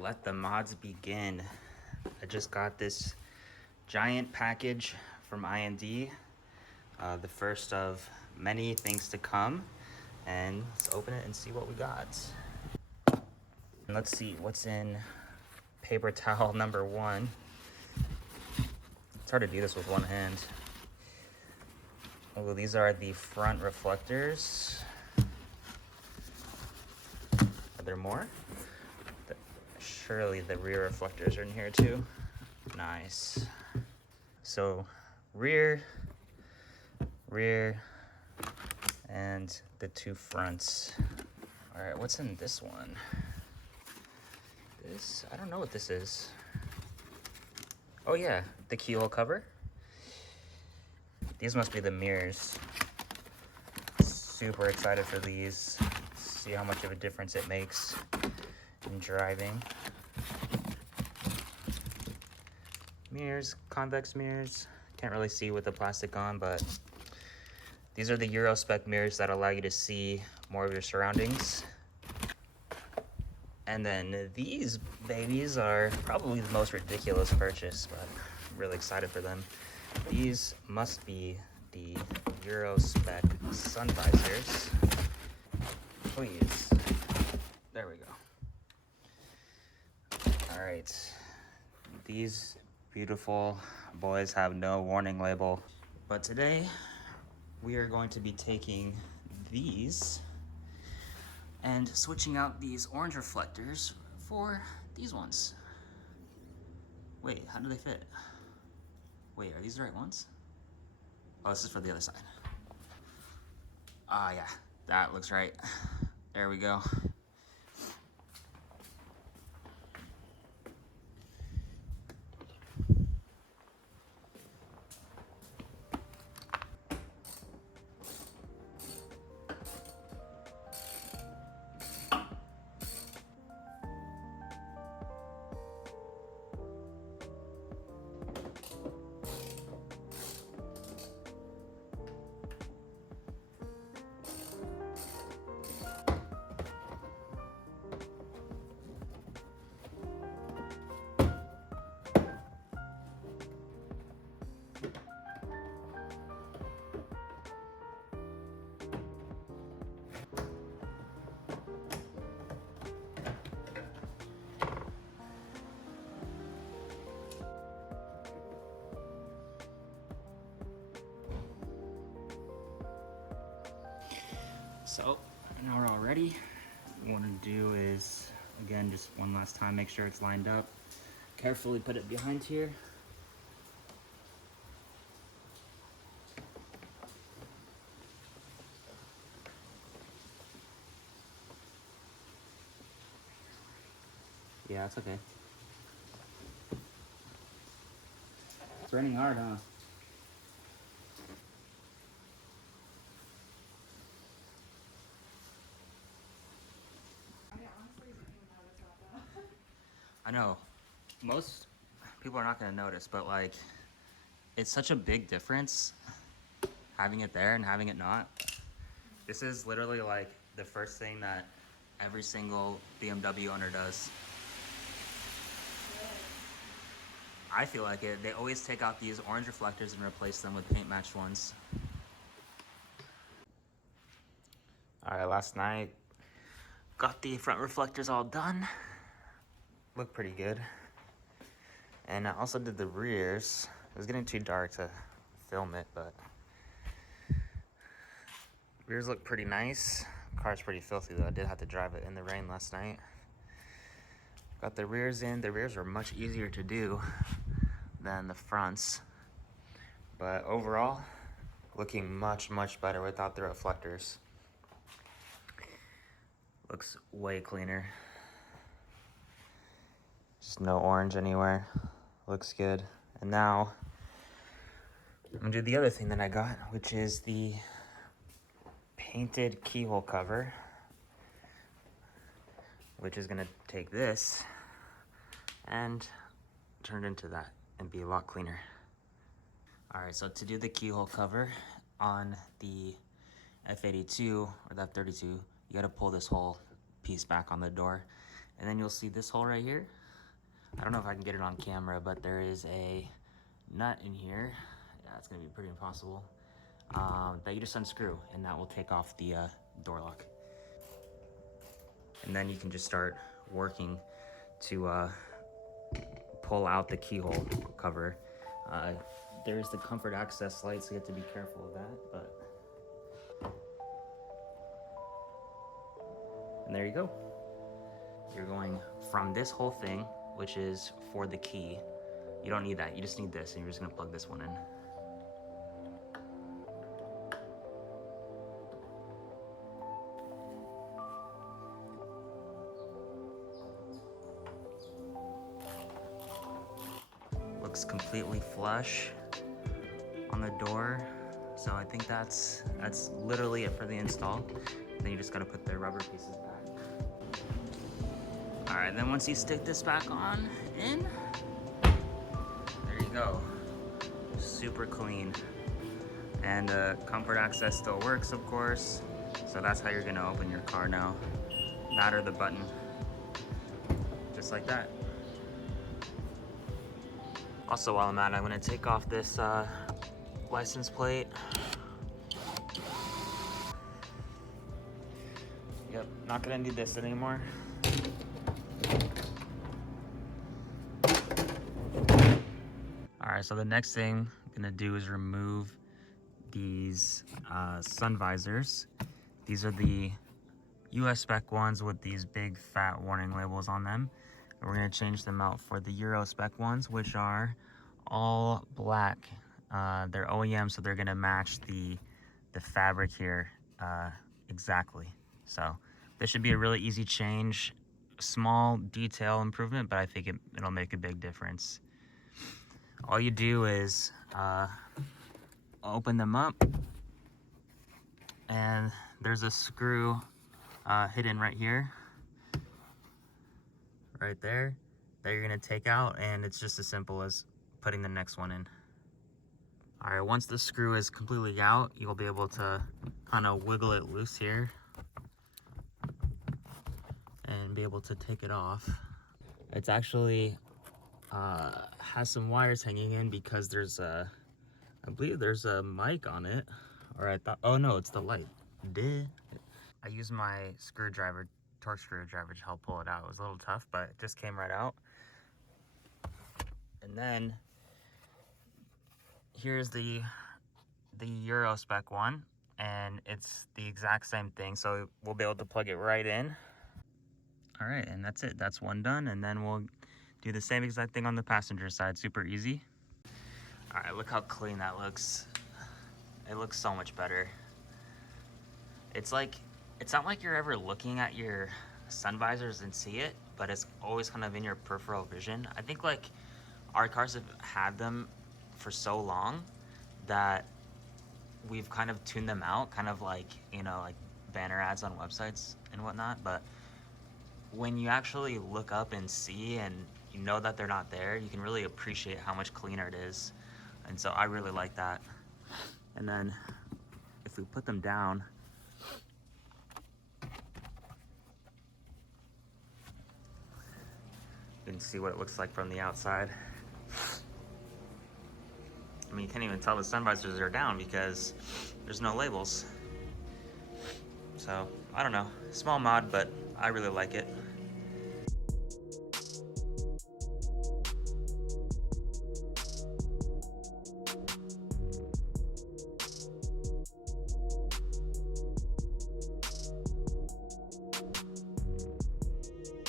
let the mods begin. I just got this giant package from IND, the first of many things to come, and let's open it and see what we got. And let's see what's in paper towel number 1. It's hard to do this with one hand. Oh, these are the front reflectors. Are there more? Surely the rear reflectors are in here too. Nice. So rear, and the 2 fronts. All right, what's in this one? This, I don't know what this is. Oh yeah, the keyhole cover. These must be the mirrors. Super excited for these. See how much of a difference it makes in driving. Mirrors, convex mirrors. Can't really see with the plastic on, but these are the Euro spec mirrors that allow you to see more of your surroundings. And then these babies are probably the most ridiculous purchase, but I'm really excited for them. These must be the Euro spec sun visors. Please. There we go. All right. These beautiful boys have no warning label. But today, we are going to be taking these and switching out these orange reflectors for these ones. Wait, how do they fit? Wait, are these the right ones? Oh, this is for the other side. Ah, yeah, that looks right. There we go. So now we're all ready. What we want to do is, again, just one last time, make sure it's lined up. Carefully put it behind here. Yeah, it's okay. It's raining hard, huh? I know. Most people are not going to notice, but like, it's such a big difference having it there and having it not. This is literally like the first thing that every single BMW owner does. I feel like it. They always take out these orange reflectors and replace them with paint matched ones. All right, last night, got the front reflectors all done. Look pretty good. And I also did the rears. It was getting too dark to film it, but rears look pretty nice. Car's pretty filthy though. I did have to drive it in the rain last night. Got the rears in. The rears were much easier to do than the fronts. But overall, looking much, much better without the reflectors. Looks way cleaner. Just no orange anywhere. Looks good. And now, I'm gonna do the other thing that I got, which is the painted keyhole cover, which is gonna take this and turn it into that and be a lot cleaner. All right, so to do the keyhole cover on the F82 or the F32, you gotta pull this whole piece back on the door. And then you'll see this hole right here. I don't know if I can get it on camera, but there is a nut in here. Yeah, it's gonna be pretty impossible. That you just unscrew, and that will take off the door lock. And then you can just start working to pull out the keyhole cover. There's the comfort access light, so you have to be careful of that, but. And there you go. You're going from this whole thing, which is for the key. You don't need that, you just need this, and you're just gonna plug this one in. Looks completely flush on the door. So I think that's literally it for the install. Then you just gotta put the rubber pieces back. All right, then once you stick this back on in, there you go. Super clean. And comfort access still works, of course. So that's how you're gonna open your car now. That or the button, just like that. Also, while I'm at it, I'm gonna take off this license plate. Yep, not gonna need this anymore. All right, so the next thing I'm gonna do is remove these sun visors. These are the US spec ones with these big fat warning labels on them. And we're gonna change them out for the Euro spec ones, which are all black. They're OEM, so they're gonna match the fabric here exactly. So this should be a really easy change, small detail improvement, but I think it'll make a big difference. All you do is open them up, and there's a screw hidden right here, right there, that you're gonna take out, and it's just as simple as putting the next one in. All right, once the screw is completely out, you'll be able to kind of wiggle it loose here and be able to take it off. It's actually has some wires hanging in because there's I believe there's a mic on it, or I thought, oh no, it's the light. Duh. I used my screwdriver, torque screwdriver, to help pull it out. It was a little tough, but it just came right out. And then here's the Euro spec one, and it's the exact same thing, so we'll be able to plug it right in. All right, and that's it. That's one done, and then we'll do the same exact thing on the passenger side. Super easy. All right, look how clean that looks. It looks so much better. It's not like you're ever looking at your sun visors and see it, but it's always kind of in your peripheral vision. I think like our cars have had them for so long that we've kind of tuned them out, kind of like, you know, like banner ads on websites and whatnot. But when you actually look up and see, and you know that they're not there, you can really appreciate how much cleaner it is. And so I really like that. And then if we put them down, you can see what it looks like from the outside. I mean, you can't even tell the sun visors are down because there's no labels. So, I don't know, small mod, but I really like it.